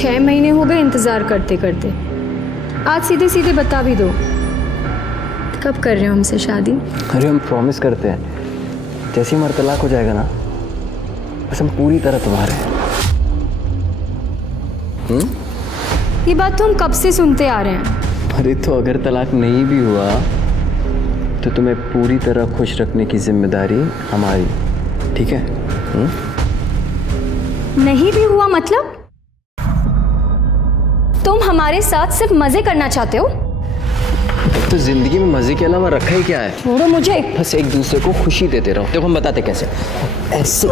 6 महीने हो गए इंतज़ार करते करते। आज सीधे सीधे बता भी दो, कब कर रहे हो हमसे शादी? अरे हम प्रॉमिस करते हैं, जैसे ही हमारा तलाक हो जाएगा ना, बस हम पूरी तरह तुम्हारे हैं। ये बात तो हम कब से सुनते आ रहे हैं। अरे तो अगर तलाक नहीं भी हुआ तो तुम्हें पूरी तरह खुश रखने की जिम्मेदारी हमारी, ठीक है? नहीं भी हुआ मतलब? तुम हमारे साथ सिर्फ मजे करना चाहते हो? तो जिंदगी में मजे के अलावा रखा ही क्या है? छोड़ो मुझे। बस एक दूसरे को खुशी देते रहो। देखो हम बताते कैसे, ऐसे।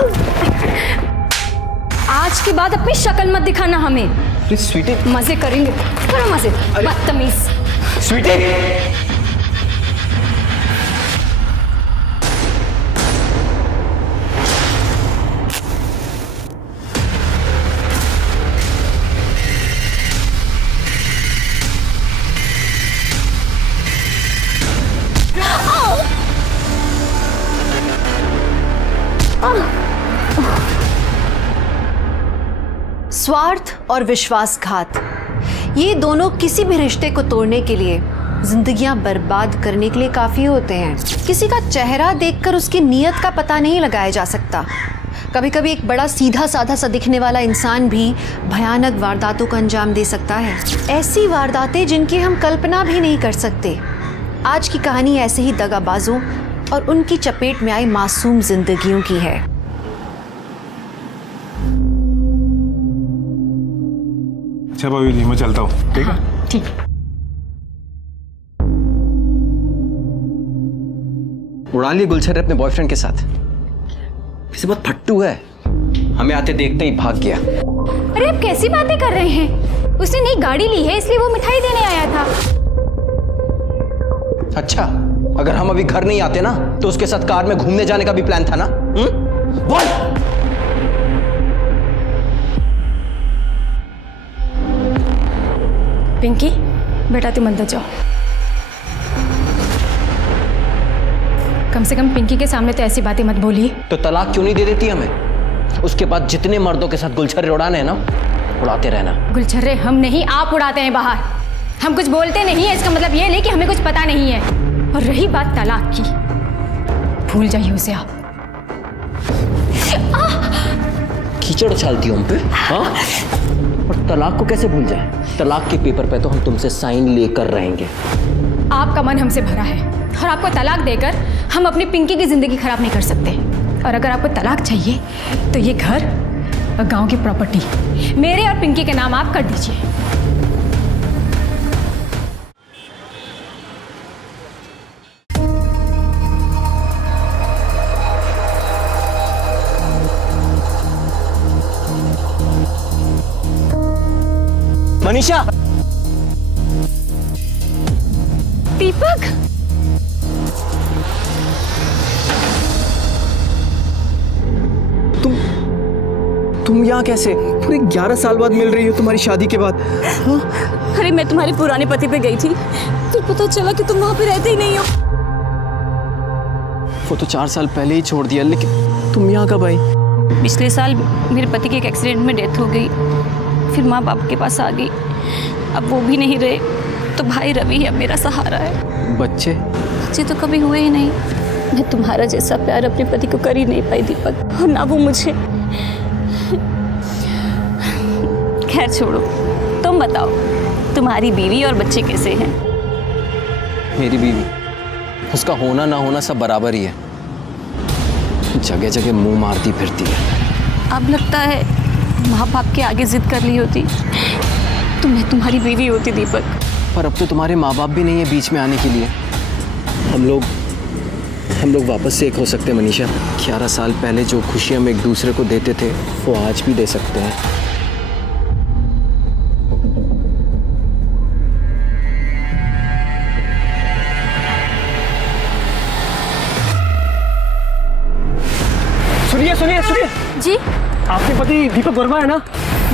आज के बाद अपनी शक्ल मत दिखाना हमें। अरे स्वीटी, मजे करेंगे, करो मजे, बदतमीज। स्वीटी, स्वार्थ और विश्वासघात, ये दोनों किसी भी रिश्ते को तोड़ने के लिए, जिंदगियां बर्बाद करने के लिए काफी होते हैं। किसी का चेहरा देखकर उसकी नीयत का पता नहीं लगाया जा सकता। कभी कभी एक बड़ा सीधा साधा सा दिखने वाला इंसान भी भयानक वारदातों को अंजाम दे सकता है, ऐसी वारदातें जिनकी हम कल्पना भी नहीं कर सकते। आज की कहानी ऐसे ही दगाबाजों और उनकी चपेट में आई मासूम जिंदगियों की है। अच्छा भाभी जी, मैं चलता हूँ, ठीक है? ठीक। उड़ा लिए गुलशन अपने बॉयफ्रेंड के साथ। इसे बहुत फट्टू है, हमें आते देखते ही भाग गया। अरे आप कैसी बातें कर रहे हैं? उसने नई गाड़ी ली है, इसलिए वो मिठाई देने आया था। अच्छा, अगर हम अभी घर नहीं आते ना तो उसके साथ कार में घूमने जाने का भी प्लान था ना? बोल। पिंकी बेटा तुम अंदर जाओ। कम से कम पिंकी के सामने तो ऐसी बातें मत बोलिए। तो तलाक क्यों नहीं दे देती हमें? उसके बाद जितने मर्दों के साथ गुलछर्रे उड़ाने हैं ना, उड़ाते रहना। गुलछर्रे हम नहीं, आप उड़ाते हैं बाहर। हम कुछ बोलते नहीं है, इसका मतलब ये नहीं कि हमें कुछ पता नहीं है। और रही बात तलाक की, भूल जाइए उसे आप। कीचड़ उछालती हो हम पे, हाँ? और तलाक को कैसे भूल जाए? तलाक के पेपर पे तो हम तुमसे साइन लेकर रहेंगे। आपका मन हमसे भरा है और आपको तलाक देकर हम अपनी पिंकी की जिंदगी खराब नहीं कर सकते। और अगर आपको तलाक चाहिए तो ये घर और गांव की प्रॉपर्टी मेरे और पिंकी के नाम आप कर दीजिए। मनीषा, दीपक, तुम यहाँ कैसे? पूरे 11 साल बाद मिल रही हो तुम्हारी शादी के बाद। हाँ? अरे मैं तुम्हारे पुराने पति पे गई थी, फिर पता चला कि तुम वहां पे रहते ही नहीं हो। वो तो 4 साल पहले ही छोड़ दिया, लेकिन तुम यहाँ कब आई? पिछले साल मेरे पति की एक एक्सीडेंट में डेथ हो गई, फिर माँ बाप के पास आ गई। अब वो भी नहीं रहे तो भाई रवि अब मेरा सहारा है। बच्चे तो कभी हुए ही नहीं। मैं तुम्हारा जैसा प्यार अपने पति को कर ही नहीं पाई दीपक, और ना वो मुझे। खैर छोड़ो, तुम बताओ तुम्हारी बीवी और बच्चे कैसे हैं? मेरी बीवी, उसका होना ना होना सब बराबर ही है। जगह जगह मुंह मारती फिरती है। अब लगता है माँ बाप के आगे जिद कर ली होती तो मैं तुम्हारी बीवी होती दीपक। पर अब तो तुम्हारे माँ बाप भी नहीं है बीच में आने के लिए। हम लोग वापस से एक हो सकते हैं मनीषा। 11 साल पहले जो खुशी हम एक दूसरे को देते थे वो आज भी दे सकते हैं। सुनिए जी आपके पति दीपक वर्मा है ना?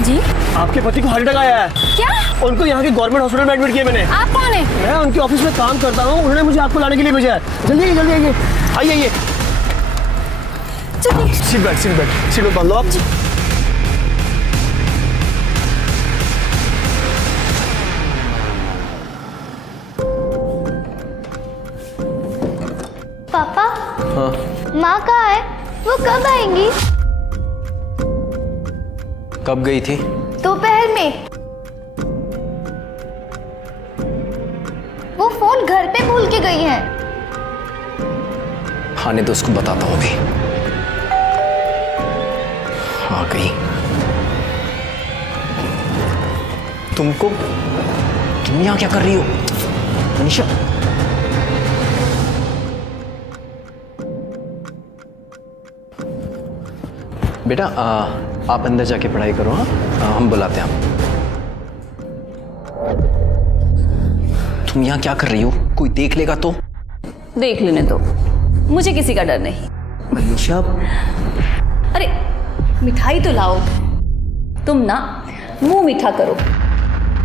जी आपके पति को हार्ट अटैक आया है। क्या? उनको यहाँ के गवर्नमेंट हॉस्पिटल में एडमिट किया मैंने। आप कौन है? मैं उनके ऑफिस में काम करता हूँ, उन्होंने मुझे आपको लाने के लिए भेजा है। जल्दी आइए, आइए। सीट बेल्ट बांध लो आप। हाँ माँ कहाँ है? वो कब आएंगी? कब गई थी? दोपहर में। वो फोन घर पे भूल के गई है। आने तो उसको बताता हूँ अभी। आ गई। तुम यहाँ क्या कर रही हो मनीषा? बेटा आप अंदर जाके पढ़ाई करो। हाँ हम बुलाते हैं आप। तुम यहाँ क्या कर रही हो? कोई देख लेगा तो? देख लेने दो, मुझे किसी का डर नहीं। मनीषा अरे मिठाई तो लाओ। तुम ना मुंह मीठा करो।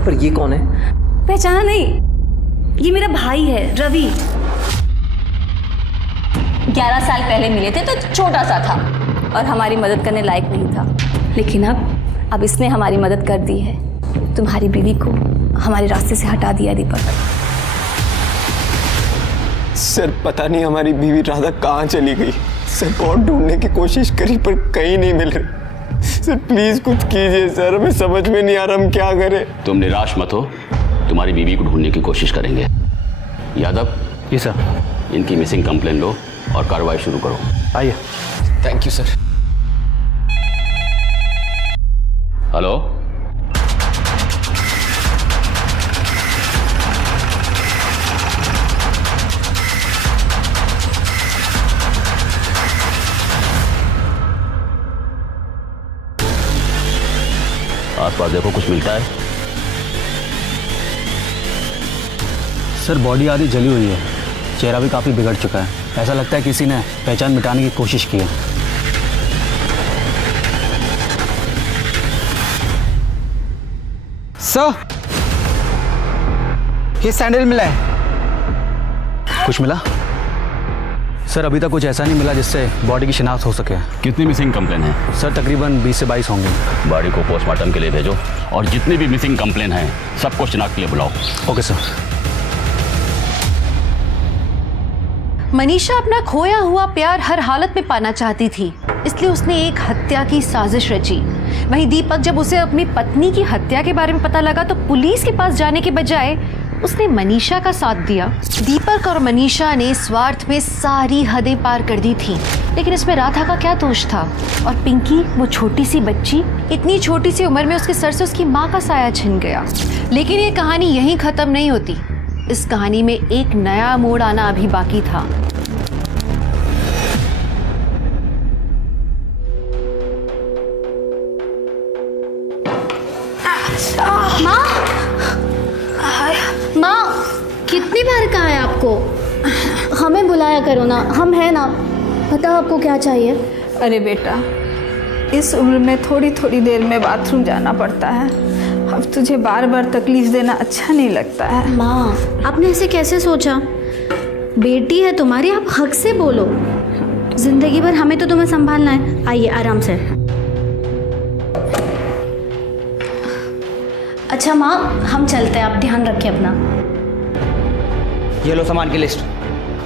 पर ये कौन है? पहचाना नहीं? ये मेरा भाई है रवि। 11 साल पहले मिले थे तो छोटा सा था और हमारी मदद करने लायक नहीं था, लेकिन अब इसने हमारी मदद कर दी है। तुम्हारी बीवी को हमारे रास्ते से हटा दिया दीपक। सर पता नहीं हमारी बीवी राधा कहाँ चली गई। सर बहुत ढूंढने की कोशिश करी पर कहीं नहीं मिल रही। सर प्लीज कुछ कीजिए सर, हमें समझ में नहीं आ रहा हम क्या करें। तुम निराश मत हो, तुम्हारी बीवी को ढूंढने की कोशिश करेंगे। यादव जी सर। इनकी मिसिंग कंप्लेन लो और कार्रवाई शुरू करो। आइए। Thank you sir. हेलो, आसपास देखो कुछ मिलता है? सर बॉडी आधी जली हुई है, चेहरा भी काफ़ी बिगड़ चुका है। ऐसा लगता है किसी ने पहचान मिटाने की कोशिश की है। सर ये सैंडल मिला है। कुछ मिला? सर अभी तक कुछ ऐसा नहीं मिला जिससे बॉडी की शिनाख्त हो सके। कितनी मिसिंग कंप्लेन है? सर तकरीबन 20 से 22 होंगे। बॉडी को पोस्टमार्टम के लिए भेजो और जितनी भी मिसिंग कंप्लेन है सबको शिनाख्त के लिए बुलाओ। Okay sir. मनीषा अपना खोया हुआ प्यार हर हालत में पाना चाहती थी, इसलिए उसने एक हत्या की साजिश रची। वहीं दीपक जब उसे अपनी पत्नी की हत्या के बारे में पता लगा तो पुलिस के पास जाने के बजाय उसने मनीषा का साथ दिया। दीपक और मनीषा ने स्वार्थ में सारी हदें पार कर दी थी, लेकिन इसमें राधा का क्या दोष था? और पिंकी, वो छोटी सी बच्ची, इतनी छोटी सी उम्र में उसके सर से उसकी माँ का साया छिन गया। लेकिन ये कहानी यहीं खत्म नहीं होती। इस कहानी में एक नया मोड़ आना अभी बाकी था। माँ कितनी बार कहा है आपको? हमें बुलाया करो ना, हम हैं ना। बताओ आपको क्या चाहिए? अरे बेटा, इस उम्र में थोड़ी थोड़ी देर में बाथरूम जाना पड़ता है। अब तुझे बार बार तकलीफ देना अच्छा नहीं लगता है। माँ आपने ऐसे कैसे सोचा? बेटी है तुम्हारी, आप हक से बोलो। जिंदगी भर हमें तो तुम्हें संभालना है। आइए आराम से। अच्छा माँ हम चलते हैं, आप ध्यान रखिए अपना। ये लो सामान की लिस्ट।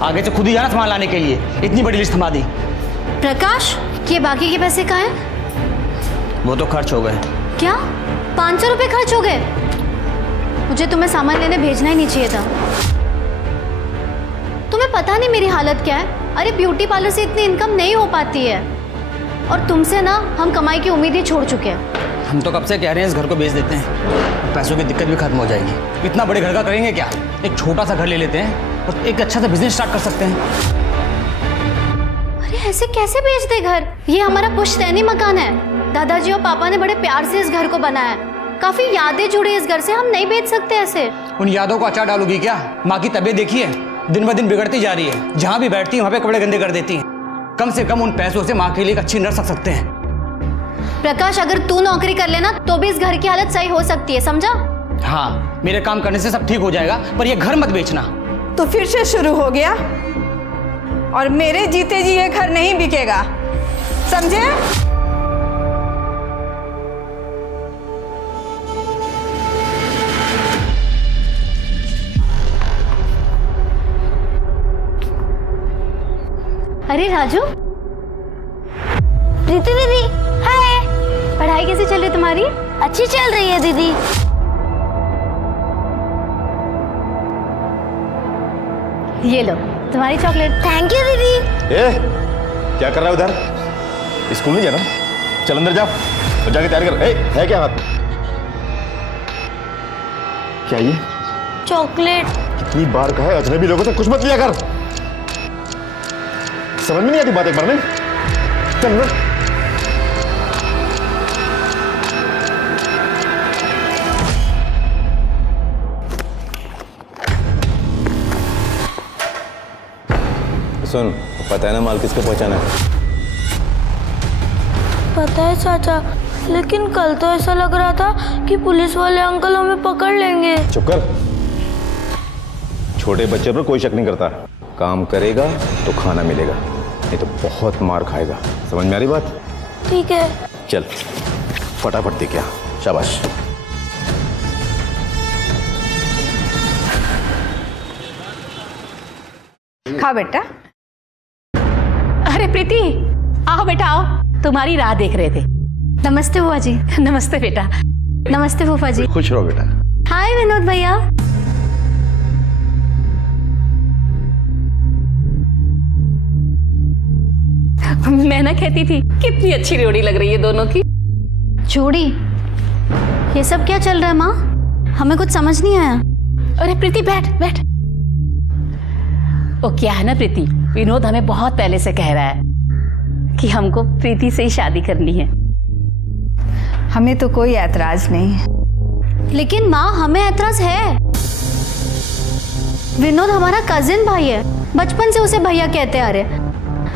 आगे से खुद ही जाना सामान लाने के लिए। इतनी बड़ी लिस्ट थमा दी। प्रकाश ये बाकी के पैसे कहाँ हैं? वो तो खर्च हो गए। क्या 500 रुपये खर्च हो गए? मुझे तुम्हें सामान लेने भेजना ही नहीं चाहिए था। तुम्हें पता नहीं मेरी हालत क्या है? अरे ब्यूटी पार्लर से इतनी इनकम नहीं हो पाती है, और तुमसे ना हम कमाई की उम्मीद ही छोड़ चुके हैं। हम तो कब से कह रहे हैं इस घर को बेच देते हैं, पैसों की दिक्कत भी खत्म हो जाएगी। इतना बड़े घर का करेंगे क्या? एक छोटा सा घर ले लेते हैं और एक अच्छा सा बिजनेस स्टार्ट कर सकते हैं। अरे ऐसे कैसे बेच दे घर? ये हमारा पुश्तैनी मकान है। दादाजी और पापा ने बड़े प्यार से इस घर को बनाया है। काफी यादें जुड़ी इस घर से, हम नहीं बेच सकते ऐसे। उन यादों को अचार डालोगी क्या? माँ की तबीयत देखिए, दिन ब दिन बिगड़ती जा रही है। जहाँ भी बैठती है वहाँ पे कपड़े गंदे कर देती है। कम से कम उन पैसों से माँ के लिए एक अच्छी नर्स रख सकते हैं। प्रकाश अगर तू नौकरी कर लेना तो भी इस घर की हालत सही हो सकती है, समझा? हाँ मेरे काम करने से सब ठीक हो जाएगा, पर ये घर मत बेचना। तो फिर से शुरू हो गया, और मेरे जीते जी ये घर नहीं बिकेगा, समझे? अरे राजू, प्रीति दीदी, हाय। पढ़ाई कैसी चल रही तुम्हारी? अच्छी चल रही है दीदी। ये लो तुम्हारी चॉकलेट। थैंक यू दीदी। ए, क्या कर रहा है उधर? स्कूल नहीं जाना? चल अंदर जाओ और जाके तैयार कर। है क्या हाथ? क्या ये? चॉकलेट। कितनी बार कहा है अजनबी लोगों से कुछ मत लिया कर। समझ में नहीं आती बात एक बार नहीं? चल ना। सुन, पता है ना माल किसको पहुंचाना है? पता है चाचा, लेकिन कल तो ऐसा लग रहा था कि पुलिस वाले अंकल हमें पकड़ लेंगे। चुप कर। छोटे बच्चे पर कोई शक नहीं करता। काम करेगा तो खाना मिलेगा, नहीं तो बहुत मार खाएगा। समझ में आ रही बात? ठीक है। चल फटाफट दे क्या। शाबाश। खा बेटा। अरे प्रीति, आओ बेटा आओ, तुम्हारी राह देख रहे थे। नमस्ते बुआ जी। नमस्ते बेटा। नमस्ते फूफा जी। खुश रहो बेटा। हाय विनोद भैया। मैं ना कहती थी कितनी अच्छी जोड़ी लग रही है दोनों की। जोड़ी? ये सब क्या चल रहा है माँ? हमें कुछ समझ नहीं आया। अरे प्रीति बैठ बैठ। वो क्या है ना प्रीति, विनोद हमें बहुत पहले से कह रहा है कि हमको प्रीति से ही शादी करनी है। हमें तो कोई ऐतराज नहीं है। लेकिन माँ हमें ऐतराज है। विनोद हमारा कजिन भाई है, बचपन से उसे भैया कहते आ रहे।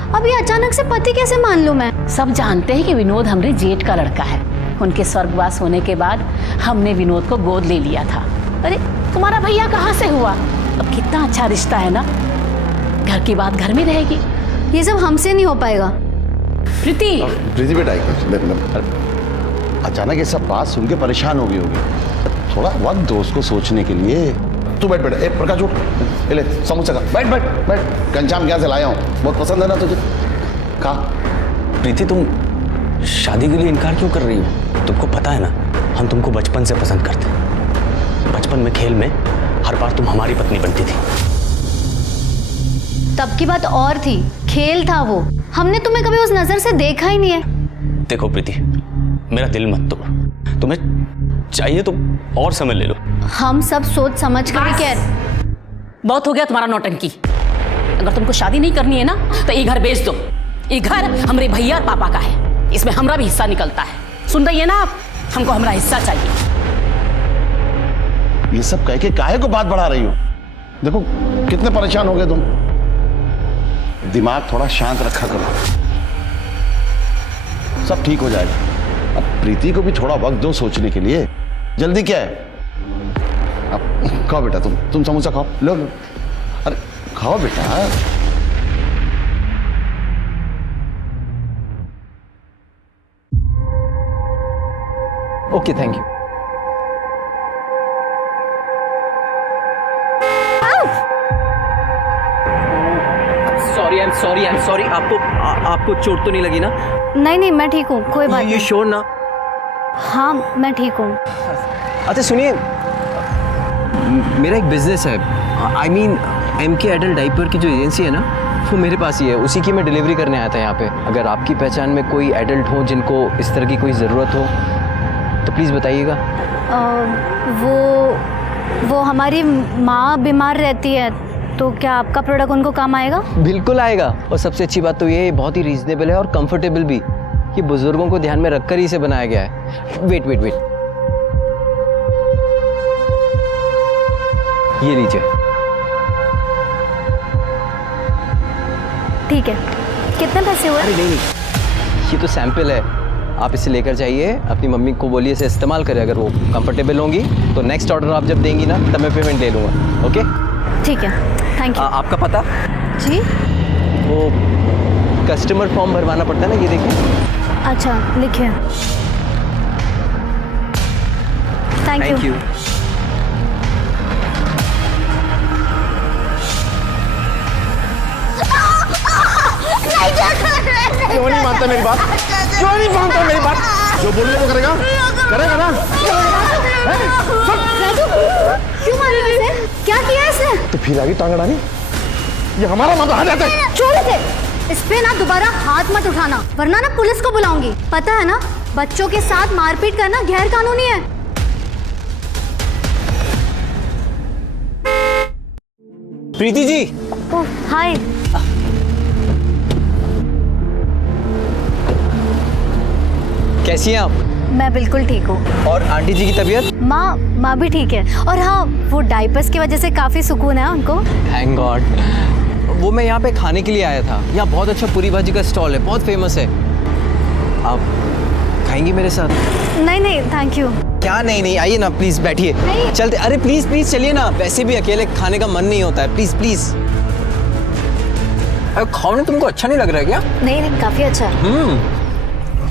अब ये अचानक से पति कैसे मान लूं मैं? सब जानते हैं कि विनोद हमरे जेठ का लड़का है। उनके स्वर्गवास होने के बाद हमने विनोद को गोद ले लिया था। अरे तुम्हारा भैया कहाँ से हुआ? अब कितना अच्छा रिश्ता है ना, घर की बात घर में रहेगी। ये सब हमसे नहीं हो पाएगा। प्रीति प्रीति बेटा, अचानक ये सब बात सुन के परेशान हो गई होगी। थोड़ा वक्त दो उसको सोचने के लिए। तू बैठ बेटा। ए प्रकाश उठ, ले समोसा खा। बैठ बैठ बैठ। घनश्याम क्या से लाया हूँ, बहुत पसंद है ना तुझे, खा। प्रीति, तुम शादी के लिए इनकार क्यों कर रही हो? तुमको पता है ना, हम तुमको बचपन से पसंद करते हैं। बचपन में खेल में हर बार तुम हमारी पत्नी बनती थी। तब की बात और थी, खेल था वो। हमने तुम्हें कभी उस नजर से देखा ही नहीं है। देखो प्रीति, मेरा दिल मत तोड़। तुम्हें चाहिए तो और समय ले लो। हम सब सोच समझ कर ही कह रहे। बहुत हो गया तुम्हारा नौटंकी। अगर तुमको शादी नहीं करनी है ना तो ये घर बेच दो। ये घर हमारे भैया और पापा का है, इसमें हमारा भी हिस्सा निकलता है। सुन रही है ना आप? हमको हमारा हिस्सा चाहिए। ये सब कह के काहे को बात बढ़ा रही हो? देखो कितने परेशान हो गए तुम। दिमाग थोड़ा शांत रखा करो, सब ठीक हो जाएगा। अब प्रीति को भी थोड़ा वक्त दो सोचने के लिए। जल्दी क्या है? अब खाओ बेटा, तुम समोसा खाओ। लो लो, अरे खाओ बेटा। Okay, thank you. Sorry I am sorry. आपको चोट तो नहीं लगी ना? नहीं नहीं, मैं ठीक हूँ, कोई बात ये नहीं। श्योर ना? हाँ मैं ठीक हूँ। अच्छा सुनिए, मेरा एक बिजनेस है। I mean MK adult diaper की जो एजेंसी है ना, वो मेरे पास ही है। उसी की मैं डिलीवरी करने आया था यहाँ पे। अगर आपकी पहचान में कोई एडल्ट हो जिनको इस तरह की कोई ज़रूरत हो तो प्लीज़ बताइएगा। वो हमारी माँ बीमार रहती है, तो क्या आपका प्रोडक्ट उनको काम आएगा? बिल्कुल आएगा। और सबसे अच्छी बात तो ये बहुत ही रीजनेबल है और कंफर्टेबल भी। ये बुजुर्गों को ध्यान में रखकर ही इसे बनाया गया है। वेट, ये लीजिए। ठीक है, कितने पैसे हुए? अरे नहीं, ये तो सैंपल है। आप इसे लेकर जाइए, अपनी मम्मी को बोलिए इसे इस्तेमाल करें। अगर वो कंफर्टेबल होंगी तो नेक्स्ट ऑर्डर आप जब देंगी ना तब मैं पेमेंट ले लूँगा। ओके ठीक है, थैंक यू। आपका पता? जी वो कस्टमर फॉर्म भरवाना पड़ता है ना, ये देखिए। अच्छा लिखिए। Thank you. मानता मेरी बात? क्यों नहीं मानता मेरी बात? जो बोलूंगा वो करेगा, करेगा ना? क्यों मारा इसे? क्या किया इसने? तो फिर आगे टांग अड़ानी? ये हमारा मामला आ जाता है। छोड़ इसे। इस पे ना दोबारा हाथ मत उठाना, वरना ना पुलिस को बुलाऊंगी। पता है ना, बच्चों के साथ मारपीट करना गैर कानूनी है। प्रीति जी। ओह हाय। कैसी हैं आप? मैं बिल्कुल ठीक हूँ। और आंटी जी की तबीयत? माँ भी ठीक है। और हाँ, वो डाइपर्स की वजह से काफी सुकून है उनको। Thank God. वो मैं यहाँ पे खाने के लिए आया था। यहाँ बहुत अच्छा पूरी भाजी का स्टॉल है, बहुत फेमस है। आप खाएंगी मेरे साथ? नहीं थैंक यू। क्या नहीं, आइए ना प्लीज, बैठिए। चलते। अरे प्लीज चलिए ना, वैसे भी अकेले खाने का मन नहीं होता है। प्लीज। खाओ ना, तुमको अच्छा नहीं लग रहा है क्या? नहीं काफी अच्छा है।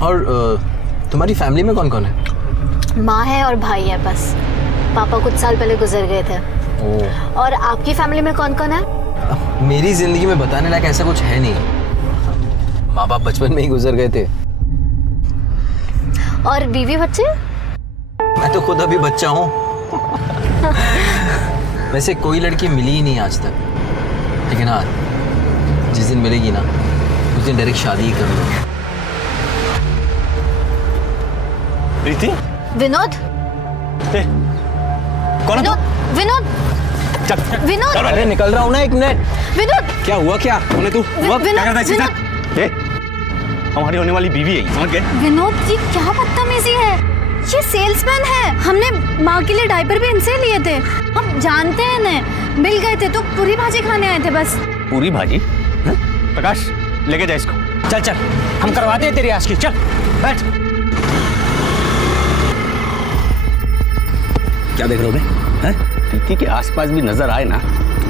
और तुम्हारी फैमिली में कौन कौन है? माँ है और भाई है बस। पापा कुछ साल पहले गुजर गए थे। और आपकी फैमिली में कौन कौन है? मेरी जिंदगी में बताने लायक ऐसा कुछ है नहीं। माँ बाप बचपन में ही गुजर गए थे। और बीवी बच्चे? मैं तो खुद अभी बच्चा हूँ। वैसे कोई लड़की मिली ही नहीं आज तक, लेकिन हाँ, जिस दिन मिलेगी ना उस दिन डायरेक्ट शादी ही कर लूँगा। प्रीति? विनोद? कौन है तू? विनोद? चल विनोद? अरे निकल रहा हूँ ना, 1 मिनट। विनोद? क्या हुआ? क्या कौन है तू? क्या करता है सीधा? हमारी होने वाली बीवी है, समझ गए? विनोद जी क्या बदतमीजी है। ये सेल्समैन है। हमने माँ के लिए डायपर भी इनसे लिए थे। हम जानते हैं इन्हें। मिल गए थे तो पूरी भाजी खाने आए थे बस। पूरी भाजी? प्रकाश लेके जा इसको। चल हम करवाते हैं तेरी आशिकी। चल बैठ। क्या देख रहे हो बे? प्रीति के आसपास भी नजर आए ना,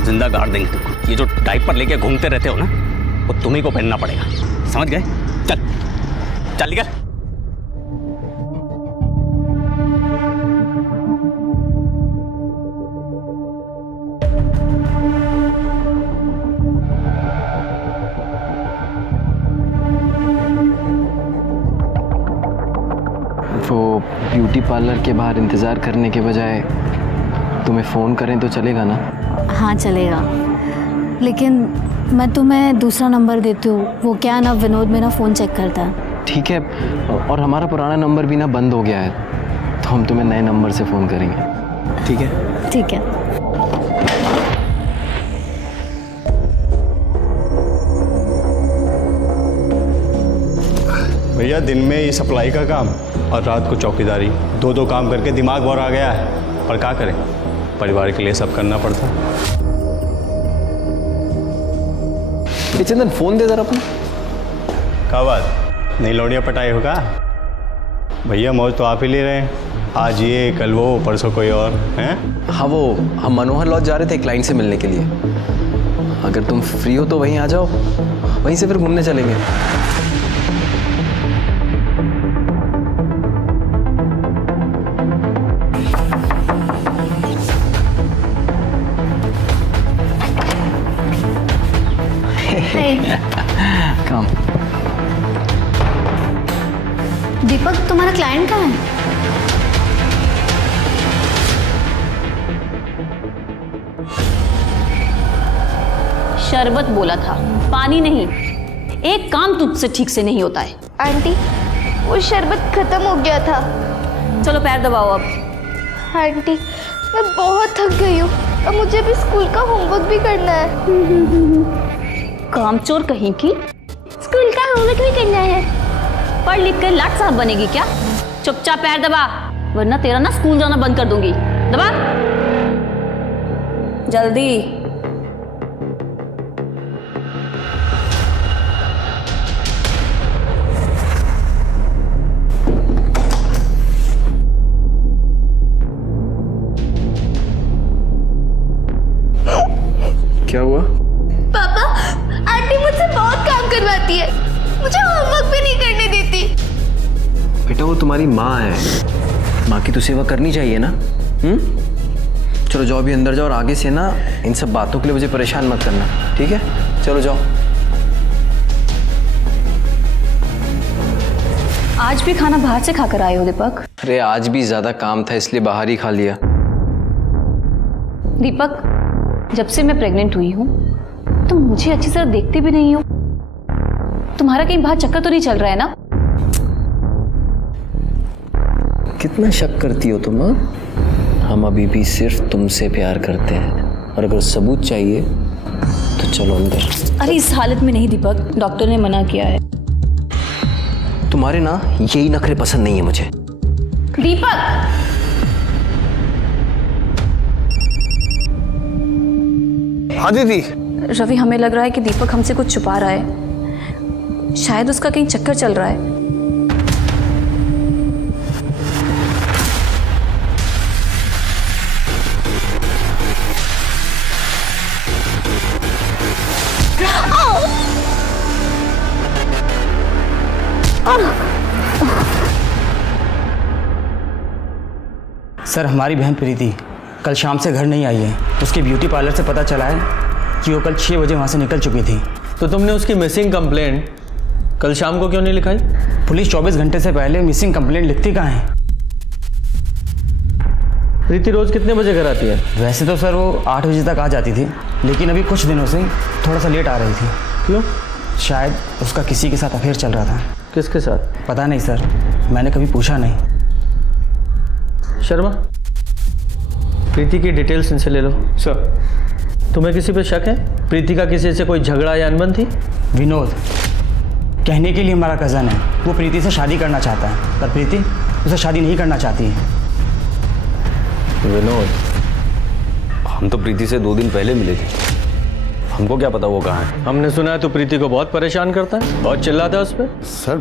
जिंदा गाड़ देंगे तुमको। ये जो डायपर लेके घूमते रहते हो ना, वो तुम्ही को पहनना पड़ेगा, समझ गए? चल निकल। वो ब्यूटी पार्लर के बाहर इंतज़ार करने के बजाय तुम्हें फ़ोन करें तो चलेगा ना? हाँ चलेगा, लेकिन मैं तुम्हें दूसरा नंबर देती हूँ। वो क्या ना, विनोद मेरा फ़ोन चेक करता है। ठीक है, और हमारा पुराना नंबर भी ना बंद हो गया है, तो हम तुम्हें नए नंबर से फ़ोन करेंगे। ठीक है? ठीक है। भैया दिन में ये सप्लाई का काम और रात को चौकीदारी, दो काम करके दिमाग और आ गया है। पर क्या करें, परिवार के लिए सब करना पड़ता है। चंदन फ़ोन दे जरा अपना। क्या बात, नई लौड़िया पटाई होगा? भैया मौज तो आप ही ले रहे हैं। आज ये, कल वो, परसों कोई और हैं? हाँ, वो हम मनोहर लॉज जा रहे थे क्लाइंट से मिलने के लिए। अगर तुम फ्री हो तो वहीं आ जाओ, वहीं से फिर घूमने चलेंगे। काम। दीपक तुम्हारा क्लाइंट कहाँ है? शरबत बोला था, पानी नहीं। एक काम तुझसे ठीक से नहीं होता है। आंटी वो शरबत खत्म हो गया था। चलो पैर दबाओ अब। आंटी मैं बहुत थक गई हूँ, अब मुझे भी स्कूल का होमवर्क भी करना है। कामचोर कहीं की। स्कूल का होमवर्क भी करना है। पढ़ लिख कर लाट साहब बनेगी क्या? चुपचाप पैर दबा, वरना तेरा ना स्कूल जाना बंद कर दूंगी। दबा जल्दी। क्या हुआ? पापा, आंटी मुझसे बहुत काम करवाती है, मुझे होमवर्क भी नहीं करने देती। बेटा वो तुम्हारी माँ है, माँ की तो सेवा करनी चाहिए ना। चलो जाओ, अभी अंदर जाओ, और आगे से ना इन सब बातों के लिए मुझे परेशान मत करना, ठीक है? चलो जाओ। आज भी खाना बाहर से खाकर आए हो दीपक? अरे आज भी ज़्यादा काम था इसलिए बाहर ही खा लिया। दीपक, जब से मैं प्रेग्नेंट हुई हूँ तुम मुझे अच्छी तरह देखते भी नहीं हो। तुम्हारा कहीं बाहर चक्कर तो नहीं चल रहा है ना? कितना शक करती हो तुम? हम अभी भी सिर्फ तुमसे प्यार करते हैं, और अगर सबूत चाहिए तो चलो अंदर। अरे इस हालत में नहीं दीपक, डॉक्टर ने मना किया है। तुम्हारे ना यही नखरे पसंद नहीं है मुझे। दीपक! हाँ दीदी। रवि, हमें लग रहा है कि दीपक हमसे कुछ छुपा रहा है। शायद उसका कहीं चक्कर चल रहा है। सर, हमारी बहन प्रीति कल शाम से घर नहीं आई है। उसके ब्यूटी पार्लर से पता चला है कि वो कल 6 बजे वहाँ से निकल चुकी थी। तो तुमने उसकी मिसिंग कंप्लेंट कल शाम को क्यों नहीं लिखाई? पुलिस 24 घंटे से पहले मिसिंग कंप्लेंट लिखती कहाँ है? प्रीति रोज कितने बजे घर आती है? वैसे तो सर वो 8 बजे तक आ जाती थी, लेकिन अभी कुछ दिनों से थोड़ा सा लेट आ रही थी। क्यों? शायद उसका किसी के साथ अफेयर चल रहा था। किसके साथ? पता नहीं सर, मैंने कभी पूछा नहीं। शर्मा, प्रीति की डिटेल्स इनसे ले लो। सर। तुम्हें किसी पे शक है? प्रीति का किसी से कोई झगड़ा या अनबन थी? विनोद कहने के लिए हमारा कज़न है, वो प्रीति से शादी करना चाहता है, पर प्रीति उसे शादी नहीं करना चाहती है। विनोद, हम तो प्रीति से 2 दिन पहले मिले थे, हमको क्या पता वो कहाँ है। हमने सुना है तो प्रीति को बहुत परेशान करता है, बहुत चिल्लाता है उस पर। सर,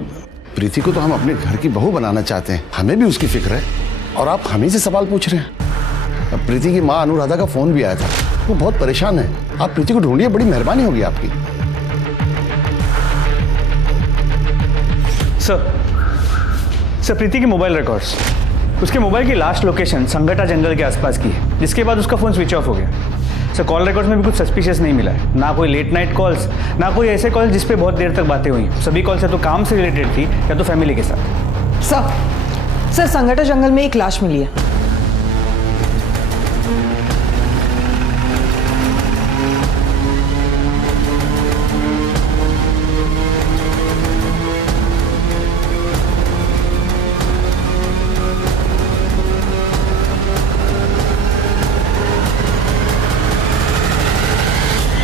प्रीति को तो हम अपने घर की बहू बनाना चाहते हैं, हमें भी उसकी फिक्र है, और आप हमें से सवाल पूछ रहे हैं। अब प्रीति की माँ अनुराधा का फोन भी आया था, वो बहुत परेशान है। आप प्रीति को ढूंढिए, बड़ी मेहरबानी होगी आपकी। सर, प्रीति के मोबाइल रिकॉर्ड्स, उसके मोबाइल की लास्ट लोकेशन संगटा जंगल के आसपास की है, जिसके बाद उसका फ़ोन स्विच ऑफ हो गया। सर, कॉल रिकॉर्ड्स में भी कुछ सस्पिशियस नहीं मिला है, ना कोई लेट नाइट कॉल्स, ना कोई ऐसे कॉल जिस पे बहुत देर तक बातें हुई। सभी कॉल्स या तो काम से रिलेटेड थी या तो फैमिली के साथ। सर, संगटा जंगल में एक लाश मिली है।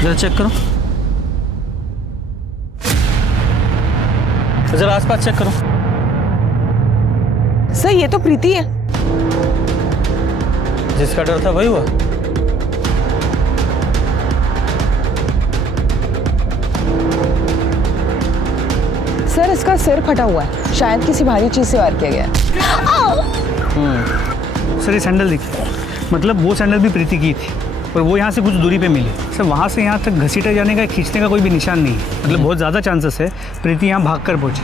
जरा चेक करो, जरा आसपास चेक करो। सर, ये तो प्रीति है। जिसका डर था वही हुआ। सर, इसका सिर फटा हुआ है, शायद किसी भारी चीज से वार किया गया है। सर, ये सैंडल देखिए, मतलब वो सैंडल भी प्रीति की थी, और वो यहाँ से कुछ दूरी पे मिली। सर, वहाँ से यहाँ तक घसीटे जाने का, खींचने का कोई भी निशान नहीं है, मतलब बहुत ज़्यादा चांसेस है प्रीति यहाँ भागकर पहुँची।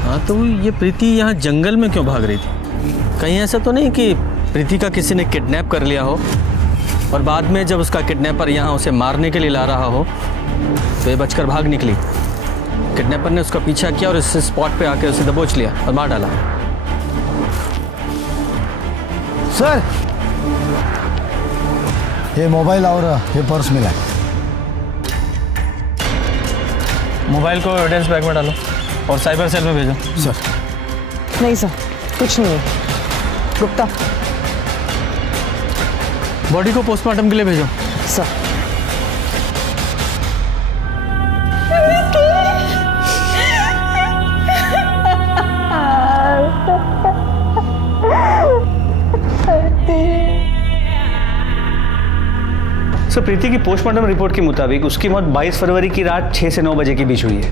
हाँ, तो ये प्रीति यहाँ जंगल में क्यों भाग रही थी? कहीं ऐसा तो नहीं कि प्रीति का किसी ने किडनैप कर लिया हो, और बाद में जब उसका किडनैपर यहाँ उसे मारने के लिए ला रहा हो तो ये बचकर भाग निकली? किडनैपर ने उसका पीछा किया और इस स्पॉट पे आके उसे दबोच लिया और मार डाला। सर, ये मोबाइल और ये पर्स मिला है। मोबाइल को एविडेंस बैग में डालो और साइबर सेल में भेजो। सर। नहीं सर, कुछ नहीं है। गुप्ता, बॉडी को पोस्टमार्टम के लिए भेजो। सर। सर, प्रीति की पोस्टमार्टम रिपोर्ट के मुताबिक उसकी मौत 22 फरवरी की रात 6 से 9 बजे के बीच हुई है।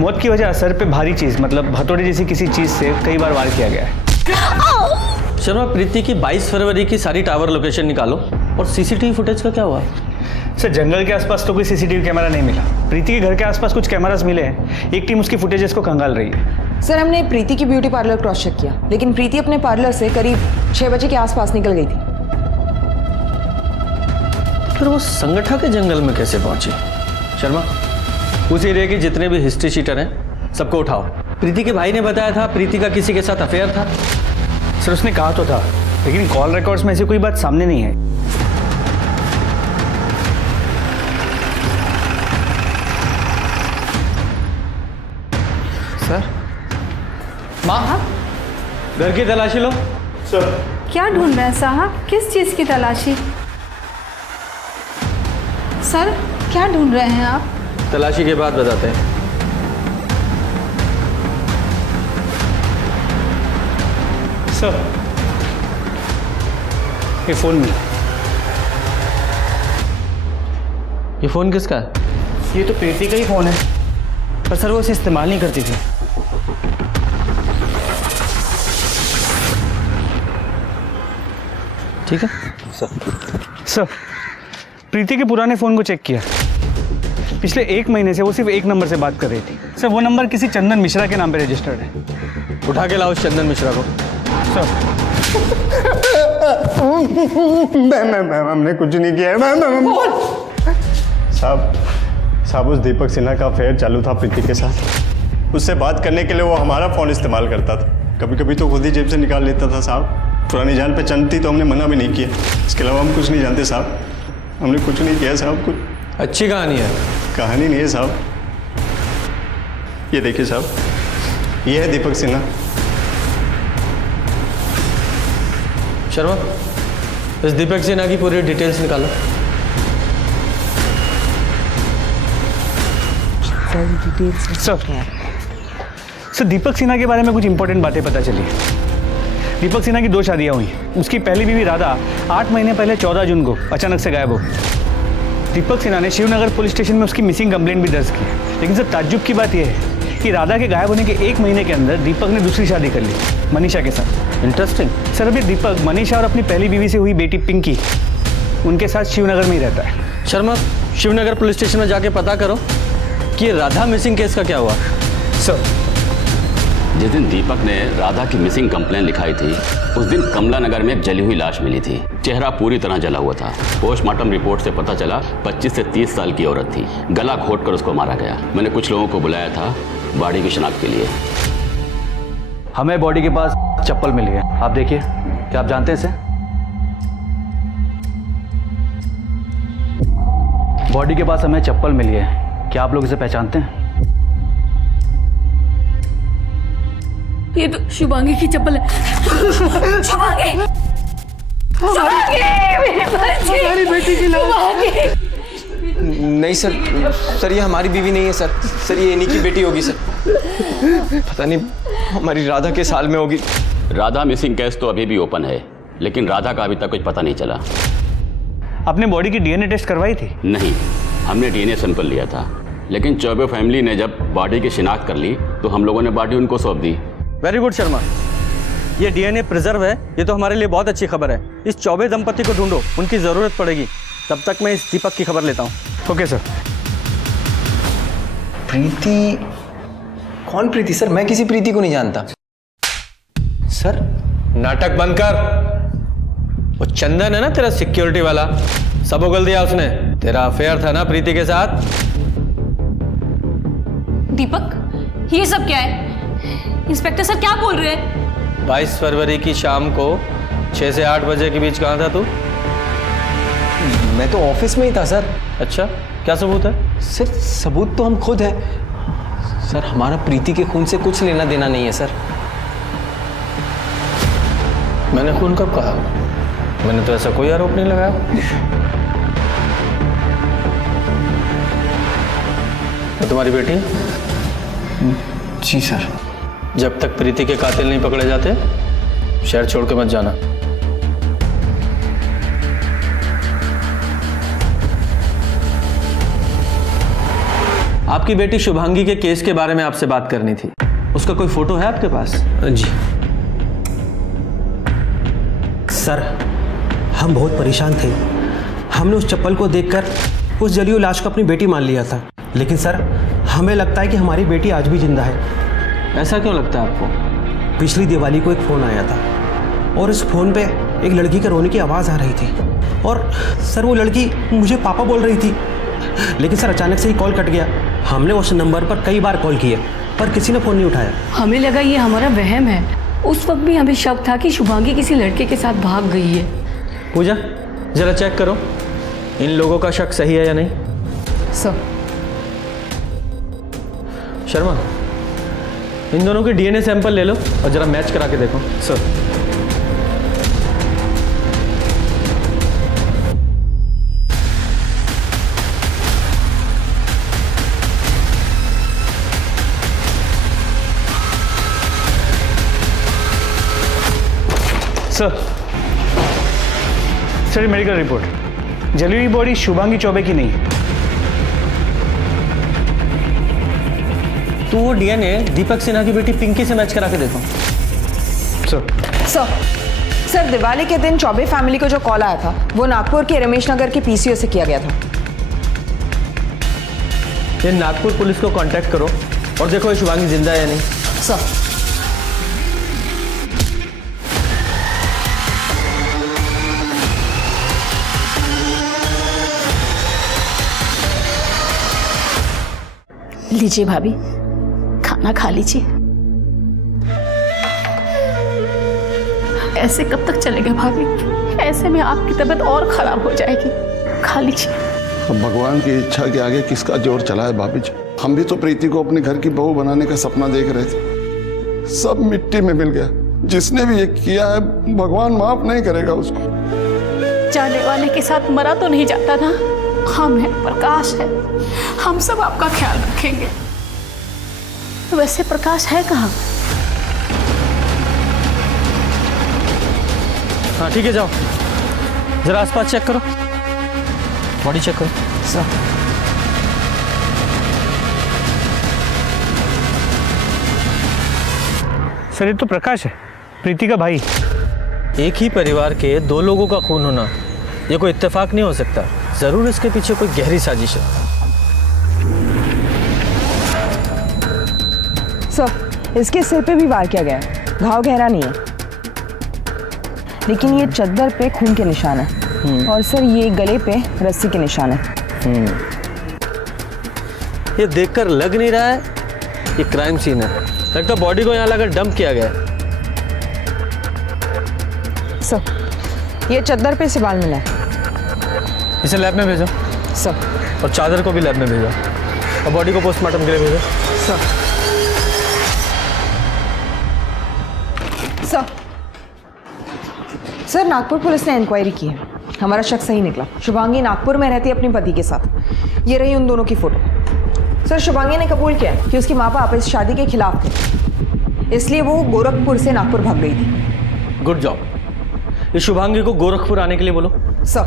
मौत की वजह सर पे भारी चीज, मतलब हथौड़े जैसी किसी चीज से कई बार वार किया गया है। शर्मा, प्रीति की 22 फरवरी की सारी टावर लोकेशन निकालो, और सीसीटीवी फुटेज का क्या हुआ? सर, जंगल के आसपास तो कोई सीसीटीवी कैमरा नहीं मिला। प्रीति के घर के आसपास कुछ कैमरास मिले हैं, एक टीम उसकी फुटेजेस को खंगाल रही है। सर, हमने प्रीति की ब्यूटी पार्लर क्रॉस चेक किया, लेकिन प्रीति अपने पार्लर से करीब 6 बजे के आसपास निकल गई थी। फिर वो संगठा के जंगल में कैसे पहुंची? शर्मा, उस एरिया के जितने भी हिस्ट्री शीटर हैं सबको उठाओ प्रीति के भाई ने बताया था प्रीति का किसी के साथ अफेयर था। सर उसने कहा तो था, लेकिन कॉल रिकॉर्ड्स में ऐसी कोई बात सामने नहीं है। सर माँ, घर की तलाशी लो। सर क्या ढूंढ रहे हैं साहब? किस चीज़ की तलाशी? सर क्या ढूंढ रहे हैं आप? तलाशी के बाद बताते हैं। सर ये फ़ोन मिला। ये फ़ोन किसका है? ये तो प्रीति का ही फ़ोन है, पर सर वो इसे इस्तेमाल नहीं करती थी। ठीक है सर प्रीति के पुराने फ़ोन को चेक किया। पिछले 1 महीने से वो सिर्फ एक नंबर से बात कर रही थी। सर वो नंबर किसी चंदन मिश्रा के नाम पे रजिस्टर्ड है। उठा के लाओ उस चंदन मिश्रा को। सर हमने कुछ नहीं किया है। साहब उस दीपक सिन्हा का अफेयर चालू था प्रीति के साथ। उससे बात करने के लिए वो हमारा फ़ोन इस्तेमाल करता था। कभी कभी तो खुद ही जेब से निकाल लेता था साहब। पुरानी जान पहचान थी तो हमने मना भी नहीं किया। इसके अलावा हम कुछ नहीं जानते साहब। हमने कुछ नहीं किया साहब। कुछ अच्छी कहानी है। कहानी नहीं है साहब। ये देखिए साहब, ये है दीपक सिन्हा। शर्मा, इस दीपक सिन्हा की पूरी डिटेल्स निकालो। सर दीपक सिन्हा के बारे में कुछ इंपॉर्टेंट बातें पता चली है। दीपक सिन्हा की 2 शादियां हुई। उसकी पहली बीवी राधा 8 महीने पहले 14 जून को अचानक से गायब हो गई। दीपक सिन्हा ने शिवनगर पुलिस स्टेशन में उसकी मिसिंग कंप्लेंट भी दर्ज की। लेकिन सर ताज्जुब की बात यह है कि राधा के गायब होने के 1 महीने के अंदर दीपक ने दूसरी शादी कर ली, मनीषा के साथ। इंटरेस्टिंग। सर अभी दीपक मनीषा और अपनी पहली बीवी से हुई बेटी पिंकी, उनके साथ शिवनगर में ही रहता है। शर्मा, शिवनगर पुलिस स्टेशन में जाके पता करो कि राधा मिसिंग केस का क्या हुआ। सर जिस दिन दीपक ने राधा की मिसिंग कंप्लेन लिखाई थी, उस दिन कमला नगर में एक जली हुई लाश मिली थी। चेहरा पूरी तरह जला हुआ था। पोस्टमार्टम रिपोर्ट से पता चला 25 से 30 साल की औरत थी। गला घोंटकर उसको मारा गया। मैंने कुछ लोगों को बुलाया था बॉडी की शिनाख्त के लिए। हमें बॉडी के पास चप्पल मिली है, आप देखिए। क्या आप जानते हैं इसे? बॉडी के पास हमें चप्पल मिली है, क्या आप लोग इसे पहचानते हैं? ये तो शुभांगी की चप्पल है। शुभांगी, हमारी बेटी की लाश। नहीं सर, ये हमारी बीवी नहीं है सर। ये इन्हीं की बेटी होगी सर। पता नहीं हमारी राधा के साल में होगी। राधा मिसिंग केस तो अभी भी ओपन है, लेकिन राधा का अभी तक कुछ पता नहीं चला। आपने बॉडी की डीएनए टेस्ट करवाई थी? नहीं, हमने डीएनए सैंपल लिया था, लेकिन चौबे फैमिली ने जब बॉडी की शिनाख्त कर ली तो हम लोगों ने बॉडी उनको सौंप दी। वेरी गुड शर्मा, ये डीएनए प्रिजर्व है। ये तो हमारे लिए बहुत अच्छी खबर है। इस चौबे दंपति को ढूंढो, उनकी ज़रूरत पड़ेगी। तब तक मैं इस दीपक की खबर लेता हूँ। Okay sir. प्रीति? कौन प्रीति सर? मैं किसी प्रीति को नहीं जानता सर। नाटक बंद कर। वो चंदन है ना तेरा सिक्योरिटी वाला, सब उगल दिया उसने। तेरा अफेयर था ना प्रीति के साथ। दीपक, ये सब क्या है? इंस्पेक्टर सर क्या बोल रहे हैं? 22 फरवरी की शाम को 6 से 8 बजे के बीच कहाँ था तू? मैं तो ऑफिस में ही था सर। अच्छा, क्या सबूत है? सर सबूत तो हम खुद हैं सर। हमारा प्रीति के खून से कुछ लेना देना नहीं है सर। मैंने खून कब कहा? मैंने तो ऐसा कोई आरोप नहीं लगाया। तुम्हारी बेटी? जी सर। जब तक प्रीति के कातिल नहीं पकड़े जाते शहर छोड़ के मत जाना। आपकी बेटी शुभांगी के केस के बारे में आपसे बात करनी थी। उसका कोई फोटो है आपके पास? जी सर, हम बहुत परेशान थे। हमने उस चप्पल को देखकर उस जली हुई लाश को अपनी बेटी मान लिया था। लेकिन सर, हमें लगता है कि हमारी बेटी आज भी जिंदा है। ऐसा क्यों लगता है आपको? पिछली दिवाली को एक फ़ोन आया था और उस फ़ोन पे एक लड़की के रोने की आवाज़ आ रही थी। और सर वो लड़की मुझे पापा बोल रही थी। लेकिन सर अचानक से ही कॉल कट गया। हमने उस नंबर पर कई बार कॉल किया पर किसी ने फ़ोन नहीं उठाया। हमें लगा ये हमारा वहम है। उस वक्त भी हमें शक था कि शुभांगी किसी लड़के के साथ भाग गई है। पूजा, जरा चेक करो इन लोगों का शक सही है या नहीं। सर। शर्मा, इन दोनों के डीएनए सैंपल ले लो और जरा मैच करा के देखो। सर। सर, मेडिकल रिपोर्ट, जली हुई बॉडी शुभांगी चौबे की नहीं है। तो वो डीएनए दीपक सिन्हा की बेटी पिंकी से मैच करा के देखो। सर, दिवाली के दिन चौबे फैमिली को जो कॉल आया था वो नागपुर के रमेश नगर के पीसीओ से किया गया था। ये नागपुर पुलिस को कांटेक्ट करो और देखो ये शुभांगी जिंदा है या नहीं। सर। लीजिए भाभी, खाना खा लीजिए। ऐसे कब तक चलेगा भाभी? ऐसे में आपकी तबीयत और खराब हो जाएगी। खा लीजिए। अब भगवान की इच्छा के आगे किसका जोर चला है भाभी जी। हम भी तो प्रीति को अपने घर की बहू बनाने का सपना देख रहे थे, सब मिट्टी में मिल गया। जिसने भी ये किया है भगवान माफ नहीं करेगा उसको। जाने वाले के साथ मरा तो नहीं जाता ना। हम है, प्रकाश है, हम सब आपका ख्याल रखेंगे। वैसे प्रकाश है कहाँ? हाँ ठीक है, जाओ जरा आसपास चेक करो, बॉडी चेक करो। सर, ये तो प्रकाश है, प्रीति का भाई। एक ही परिवार के दो लोगों का खून होना ये कोई इत्तेफाक नहीं हो सकता। जरूर इसके पीछे कोई गहरी साजिश है। सर, इसके सिर पे भी वार किया गया है। घाव गहरा नहीं है, लेकिन ये चद्दर पे खून के निशान है। और सर, ये गले पे रस्सी के निशान है। ये देखकर लग नहीं रहा है ये क्राइम सीन है। लगता बॉडी को यहाँ लाकर डंप किया गया है। सर, ये चद्दर पे से बाल मिला है। इसे लैब में भेजो सर। और चादर को भी लैब में भेजो और बॉडी को पोस्टमार्टम के लिए भेजो। सर। सर, नागपुर पुलिस ने इंक्वायरी की है। हमारा शक सही निकला। शुभांगी नागपुर में रहती है अपने पति के साथ। ये रही उन दोनों की फोटो। सर, शुभांगी ने कबूल किया कि उसकी माँ बाप इस शादी के खिलाफ थे, इसलिए वो गोरखपुर से नागपुर भाग गई थी। Good job. इस शुभांगी को गोरखपुर आने के लिए बोलो। सर।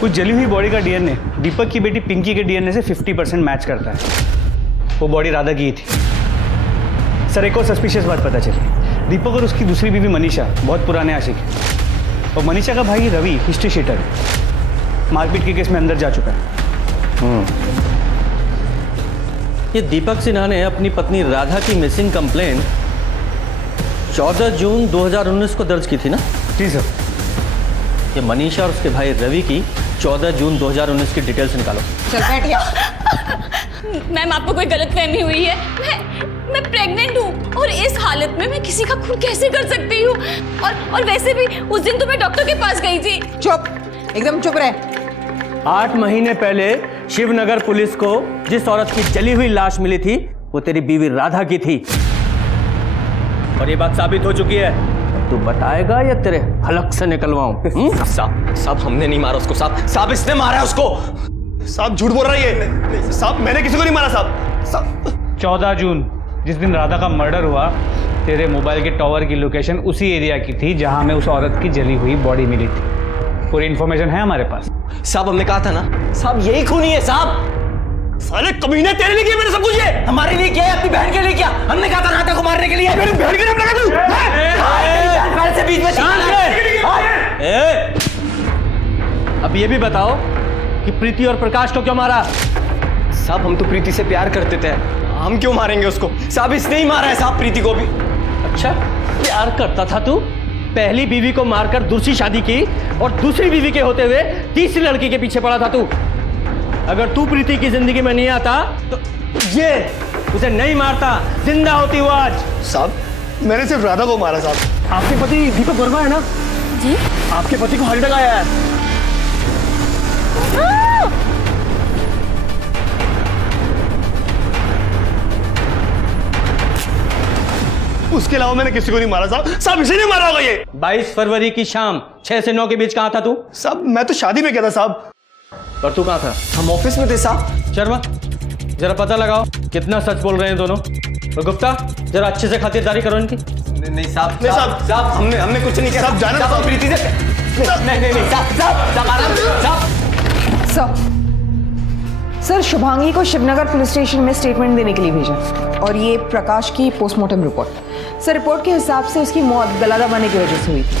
कुछ जली हुई बॉडी का डीएनए दीपक की बेटी पिंकी के डीएनए से 50% मैच करता है। वो बॉडी राधा की ही थी। सर, एक और सस्पिशियस बात पता चली। दीपक और उसकी दूसरी बीवी मनीषा बहुत पुराने आशिक हैं। और मनीषा का भाई रवि हिस्ट्री शीटर है, मारपीट के केस में अंदर जा चुका है। ये दीपक सिन्हा ने अपनी पत्नी राधा की मिसिंग कंप्लेंट 14 जून 2019 को दर्ज की थी ना? जी सर। ये मनीषा और उसके भाई रवि की 14 जून 2019 की डिटेल्स निकालो। चल बैठ यहाँ। मैम, आपको कोई गलतफहमी हुई है। मैं प्रेग्नेंट हूँ और इस हालत में मैं किसी का खून कैसे कर सकती हूँ? और वैसे भी उस दिन तो मैं डॉक्टर के पास गई थी। चुप, एकदम चुप रहे। 8 महीने पहले शिवनगर पुलिस को जिस औरत की जली हुई लाश मिली थी वो तेरी बीवी राधा की थी और ये बात साबित हो चुकी है। तू बताएगा या तेरे हलक से निकलवाऊं? साहब, हमने नहीं मारा उसको। साहब, इसने मारा है उसको। साहब झूठ बोल रहा है। साहब, मैंने किसी को नहीं मारा साहब। 14 जून जिस दिन राधा का मर्डर हुआ, तेरे मोबाइल के टॉवर की लोकेशन उसी एरिया की थी जहां में उस औरत की जली हुई बॉडी मिली थी। पूरी इन्फॉर्मेशन है हमारे पास। साहब, हमने कहा था ना साहब, यही खूनी है साहब। साले कमीने, तेरे लिए किया मैंने सब कुछ। ये हमारे लिए क्या, अपनी बहन के लिए क्या? हमने कहा था राधा को मारने के लिए। मेरी बहन के लिए लगा तू। से बीच में अब ये भी बताओ कि प्रीति और प्रकाश को क्यों मारा? साहब, हम तो प्रीति से प्यार करते थे, हम क्यों मारेंगे उसको? साहब, इसने ही मारा है साहब प्रीति को भी। अच्छा, प्यार करता था तू? पहली बीवी को मारकर दूसरी शादी की और दूसरी बीवी के होते हुए तीसरी लड़की के पीछे पड़ा था तू। अगर तू प्रीति की जिंदगी में नहीं आता तो ये उसे नहीं मारता, जिंदा होती वो आज। साहब मैंने सिर्फ राधा को मारा साहब। आपके पति दीपक वर्मा है ना जी? आपके पति को हार्ट अटैक आया है। उसके अलावा मैंने किसी को नहीं मारा साहब। साहब इसे नहीं मारा होगा ये। 22 फरवरी की शाम 6 से 9 के बीच कहाँ था तू? साहब मैं तो शादी में गया था साहब। और तू कहाँ था? हम ऑफिस में थे साहब। शर्मा जरा पता लगाओ कितना सच बोल रहे हैं दोनों। और गुप्ता जरा अच्छे से खातिरदारी करो इनकी। नहीं साहब, नहीं साहब, साहब हमने कुछ नहीं किया साहब। जाने दो साहब। प्रीति से नहीं साहब आराम। सर शुभांगी को शिवनगर पुलिस स्टेशन में स्टेटमेंट देने के लिए भेजा और ये प्रकाश की पोस्टमार्टम रिपोर्ट। सर रिपोर्ट के हिसाब से उसकी मौत गला दबाने की वजह से हुई थी,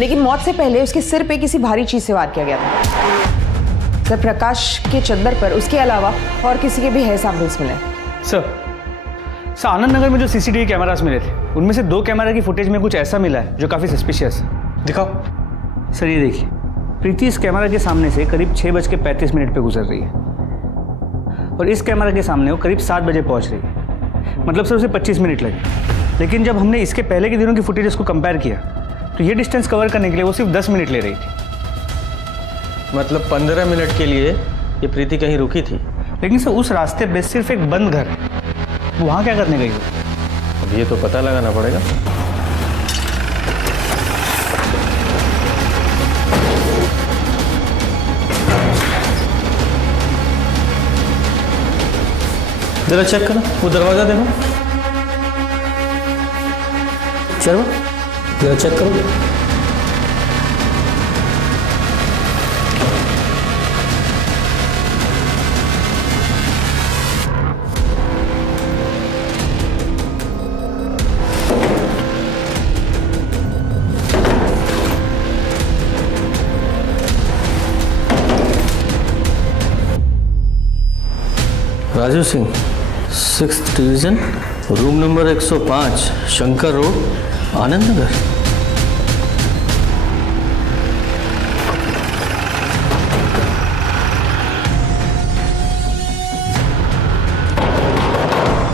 लेकिन मौत से पहले उसके सिर पे किसी भारी चीज से वार किया गया था। सर प्रकाश के चद्दर पर उसके अलावा और किसी के भी हेयर सैंपल्स मिले। सर आनंद नगर में जो सीसीटीवी कैमरास मिले थे उनमें से 2 कैमरा की फुटेज में कुछ ऐसा मिला है जो काफ़ी सस्पिशियस है। दिखाओ। सर ये देखिए, प्रीति इस कैमरा के सामने से करीब 6:35 पे गुजर रही है और इस कैमरा के सामने वो करीब 7 बजे पहुंच रही है। मतलब सर उसे 25 मिनट लगे, लेकिन जब हमने इसके पहले के दिनों की फुटेज को कंपेयर किया तो ये डिस्टेंस कवर करने के लिए वो सिर्फ 10 मिनट ले रही थी। मतलब 15 मिनट के लिए ये प्रीति कहीं रुकी थी। लेकिन सर उस रास्ते पे सिर्फ एक बंद घर है, वो वहाँ क्या करने गई? अब ये तो पता लगाना पड़ेगा। जरा चेक करो, वो दरवाजा देखो। चलो जरा चेक करो। Raju Singh, 6th division, room number 105, Shankar road, Anand Nagar.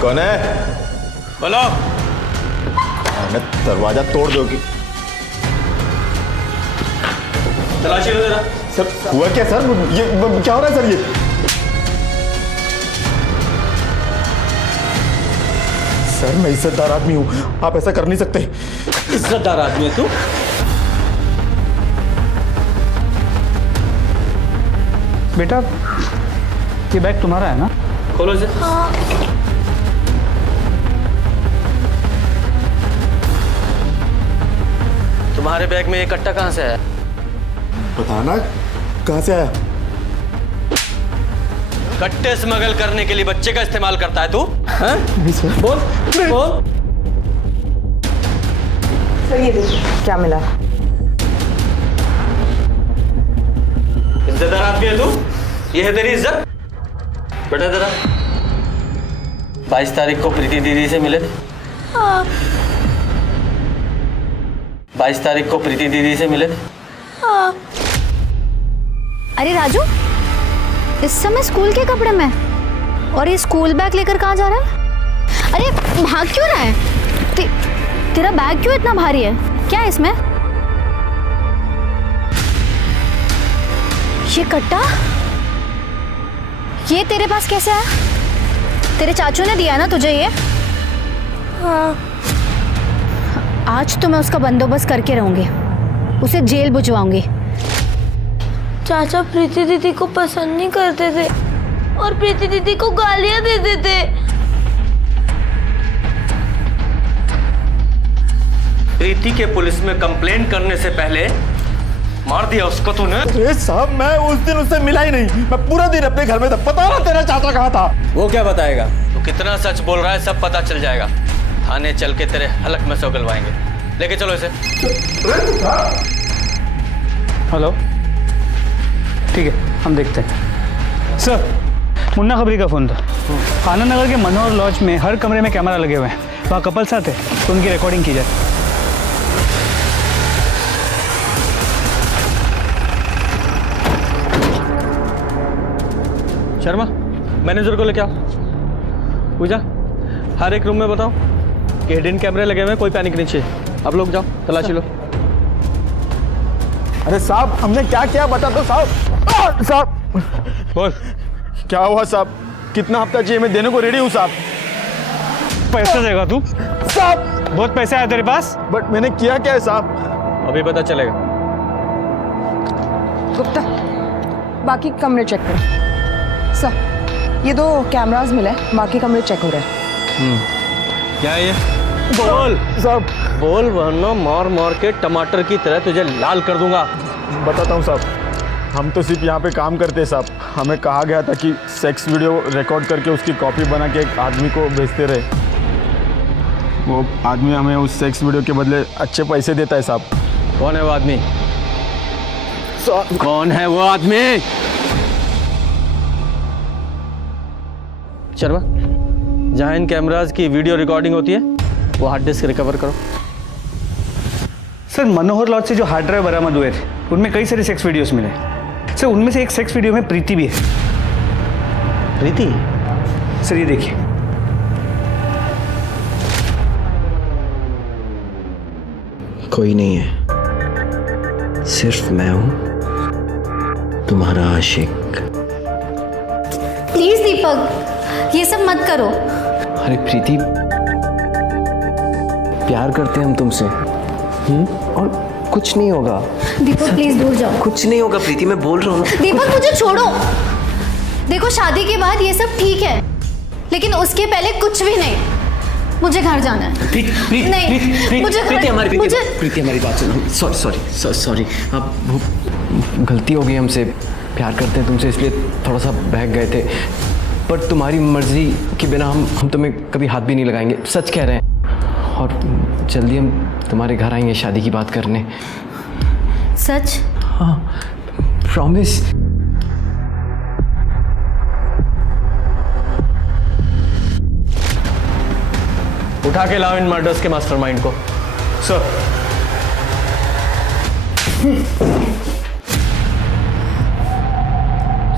कौन है? बोलो। दरवाजा तोड़ दोगी। तलाशी लो जरा। सर हुआ क्या सर? ये क्या हो रहा है सर? ये सर मैं इज्जतदार आदमी हूँ, आप ऐसा कर नहीं सकते। इज्जतदार आदमी है तू? बेटा ये बैग तुम्हारा है ना? खोलो इसे। तुम्हारे बैग में ये कट्टा कहाँ से आया? बताना कहाँ से आया? कट्टे स्मगल करने के लिए बच्चे का इस्तेमाल करता है तू? हाँ? नहीं सर। बोल बोल। सर ये देखिए क्या मिला। इज्जतदार आदमी है तू? ये है तेरी इज्जत? बेटा जरा 22 तारीख को प्रीति दीदी से मिले थे? 22 तारीख को प्रीति दीदी से मिले थे? अरे राजू, इस समय स्कूल के कपड़े में और ये स्कूल बैग लेकर कहाँ जा रहा है? अरे भाग क्यों रहा है? तेरा बैग क्यों इतना भारी है? क्या है इसमें? ये कट्टा ये तेरे पास कैसे आया? तेरे चाचू ने दिया ना तुझे ये? हाँ। आज तो मैं उसका बंदोबस्त करके रहूंगी, उसे जेल भिजवाऊंगी। चाचा प्रीति दीदी को पसंद नहीं करते थे और प्रीति दीदी को गालियां देते थे। प्रीति के पुलिस में कंप्लेंट करने से पहले मार दिया उसको तूने? अरे साहब मैं उस दिन उससे मिला ही नहीं, मैं पूरा दिन अपने घर में था। पता ना तेरा चाचा कहाँ था? वो क्या बताएगा? तू कितना सच बोल रहा है सब पता चल जाएगा। थाने चल के तेरे हलक में से उगलवाएंगे। लेके चलो इसे। हेलो, ठीक है हम देखते हैं। सर मुन्ना खबरी का फ़ोन था। आनंद नगर के मनोहर लॉज में हर कमरे में कैमरा लगे हुए हैं, वहाँ कपल्स आते तो उनकी रिकॉर्डिंग की जाए। शर्मा, मैनेजर को लेके आओ। पूजा, हर एक रूम में बताओ कि हिडन कैमरे लगे हुए हैं, कोई पैनिक नहीं चाहिए। आप लोग जाओ, तलाशी लो। अरे साहब, हमने क्या किया बता दो साहब। साहब बोल, क्या हुआ साहब? कितना हफ्ता चाहिए? मैं देने को रेडी हूँ साहब। पैसा देगा तू? साहब बहुत पैसा है तेरे पास? बट मैंने किया क्या है साहब? अभी पता चलेगा। गुप्ता, बाकी कमरे चेक करो। सर, ये 2 कैमरास मिले, बाकी कमरे चेक हो रहे हैं। क्या है ये? बोल साहब, बोल वरना मार मार के टमाटर की तरह तुझे लाल कर दूंगा। बताता हूँ साहब, हम तो सिर्फ यहाँ पे काम करते हैं साहब। हमें कहा गया था कि सेक्स वीडियो रिकॉर्ड करके उसकी कॉपी बना के एक आदमी को भेजते रहे। वो आदमी हमें उस सेक्स वीडियो के बदले अच्छे पैसे देता है साहब। कौन है वो आदमी? कौन है वो आदमी? शर्मा, जहाँ इन कैमराज की वीडियो रिकॉर्डिंग होती है वो हार्ड डिस्क रिकवर करो। सर, मनोहर लॉज से जो हार्ड ड्राइव बरामद हुए थे उनमें कई सारे सेक्स वीडियोस मिले। सर, उनमें से एक सेक्स वीडियो में प्रीति भी है। प्रीति? सर, ये देखिए। कोई नहीं है, सिर्फ मैं हूं तुम्हारा आशिक। प्लीज दीपक, ये सब मत करो। अरे प्रीति, प्यार करते हैं हम तुमसे, और कुछ नहीं होगा। दीपक प्लीज दूर जाओ। कुछ नहीं होगा प्रीति, मैं बोल रहा हूँ। दीपक मुझे छोड़ो। देखो, शादी के बाद ये सब ठीक है, लेकिन उसके पहले कुछ भी नहीं। मुझे घर जाना है। प्रीति हमारी बात सुनो। सॉरी, अब गलती हो गई हमसे। प्यार करते हैं तुमसे इसलिए थोड़ा सा बहक गए थे, पर तुम्हारी मर्जी के बिना हम तुम्हें कभी हाथ भी नहीं लगाएंगे। सच कह रहे हैं। और जल्दी हम तुम्हारे घर आएंगे शादी की बात करने। सच? हाँ, प्रॉमिस। उठा के लाओ इन मर्डर्स के मास्टरमाइंड को। सर,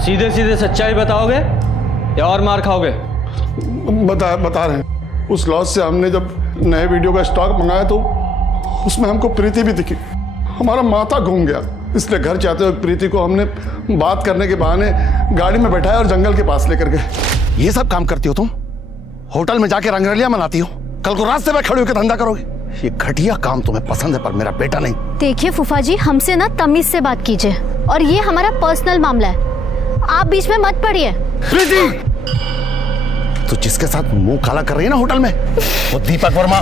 सीधे सीधे सच्चाई बताओगे या और मार खाओगे? बता रहे हैं। उस लॉज से हमने जब नए वीडियो का स्टॉक मंगाया तो उसमें हमको प्रीति भी दिखी। हमारा माथा घूम गया, इसलिए घर जाते वक्त प्रीति को हमने बात करने के बहाने गाड़ी में बैठाया और जंगल के पास लेकर गए। ये सब काम करती हो तुम? होटल में जाके रंगरलियां मनाती हो, कल को रास्ते में खड़े होकर धंधा करोगे? ये घटिया काम तुम्हें पसंद है, पर मेरा बेटा नहीं। देखिए फूफा जी, हमसे ना तमीज से बात कीजिए, और ये हमारा पर्सनल मामला है, आप बीच में मत पड़िए। प्रीति, तो जिसके साथ मुंह काला कर रही है ना होटल में, वो दीपक वर्मा,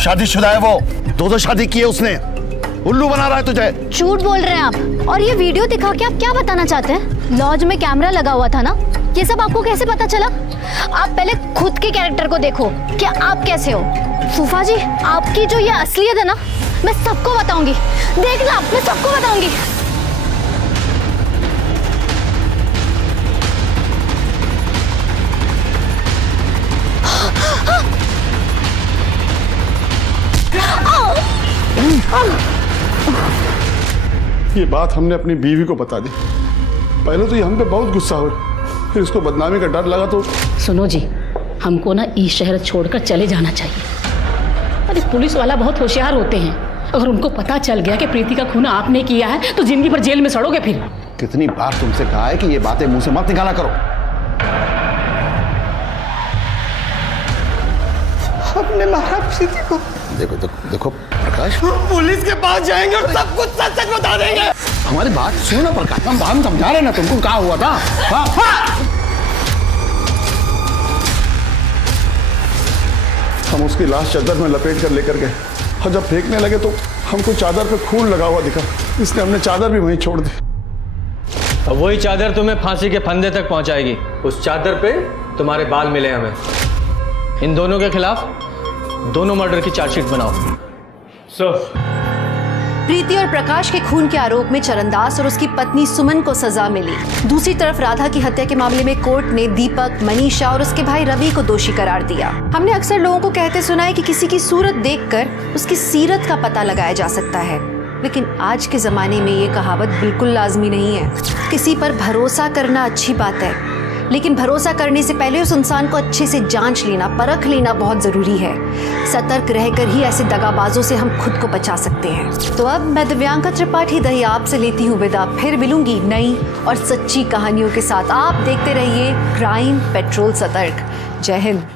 शादीशुदा है वो। 2 शादी की है उसने। उल्लू बना रहा है तुझे। झूठ बोल रहे हैं आप। और ये वीडियो दिखा के आप क्या बताना चाहते हैं? लॉज में कैमरा लगा हुआ था ना, ये सब आपको कैसे पता चला? आप पहले खुद के कैरेक्टर को देखो कि आप कैसे हो। फूफा जी, आपकी जो ये असलियत है ना, मैं सबको बताऊंगी। देखना, मैं सबको बताऊंगी। ये बात हमने अपनी बीवी को बता दी। पहले तो ये हम पे बहुत गुस्सा हुई, फिर इसको बदनामी का डर लगा तो। सुनो जी, हमको ना इस शहर छोड़कर चले जाना चाहिए। अरे पुलिस वाला बहुत होशियार होते हैं, अगर उनको पता चल गया कि प्रीति का खून आपने किया है तो जिंदगी भर जेल में सड़ोगे फिर। कितनी बार तुमसे कहा है कि ये बातें मुंह से मत निकाला करो। हमने मारा प्रीति को। देखो देखो देखो प्रकाश, पुलिस के पास जाएंगे और सब कुछ सच सच बता देंगे। हमारी बात सुनो ना प्रकाश, हम समझा रहे ना तुमको क्या हुआ था। हम उसकी लाश चादर में लपेट कर लेकर गए, और जब फेंकने लगे तो हमको चादर पे खून लगा हुआ दिखा, इसलिए हमने चादर भी वहीं छोड़ दी। अब वही चादर तुम्हें फांसी के फंदे तक पहुंचाएगी। उस चादर पे तुम्हारे बाल मिले हमें। इन दोनों के खिलाफ दोनों मर्डर की चार्जशीट बनाओ। सर, प्रीति और प्रकाश के खून के आरोप में चरणदास और उसकी पत्नी सुमन को सजा मिली। दूसरी तरफ राधा की हत्या के मामले में कोर्ट ने दीपक, मनीषा और उसके भाई रवि को दोषी करार दिया। हमने अक्सर लोगों को कहते सुना है कि किसी की सूरत देखकर उसकी सीरत का पता लगाया जा सकता है, लेकिन आज के जमाने में ये कहावत बिल्कुल लाजमी नहीं है। किसी पर भरोसा करना अच्छी बात है, लेकिन भरोसा करने से पहले उस इंसान को अच्छे से जांच लेना, परख लेना बहुत ज़रूरी है। सतर्क रहकर ही ऐसे दगाबाजों से हम खुद को बचा सकते हैं। तो अब मैं दिव्यांका त्रिपाठी दही आपसे लेती हूँ विदा। फिर मिलूंगी नई और सच्ची कहानियों के साथ। आप देखते रहिए क्राइम पेट्रोल सतर्क। जय हिंद।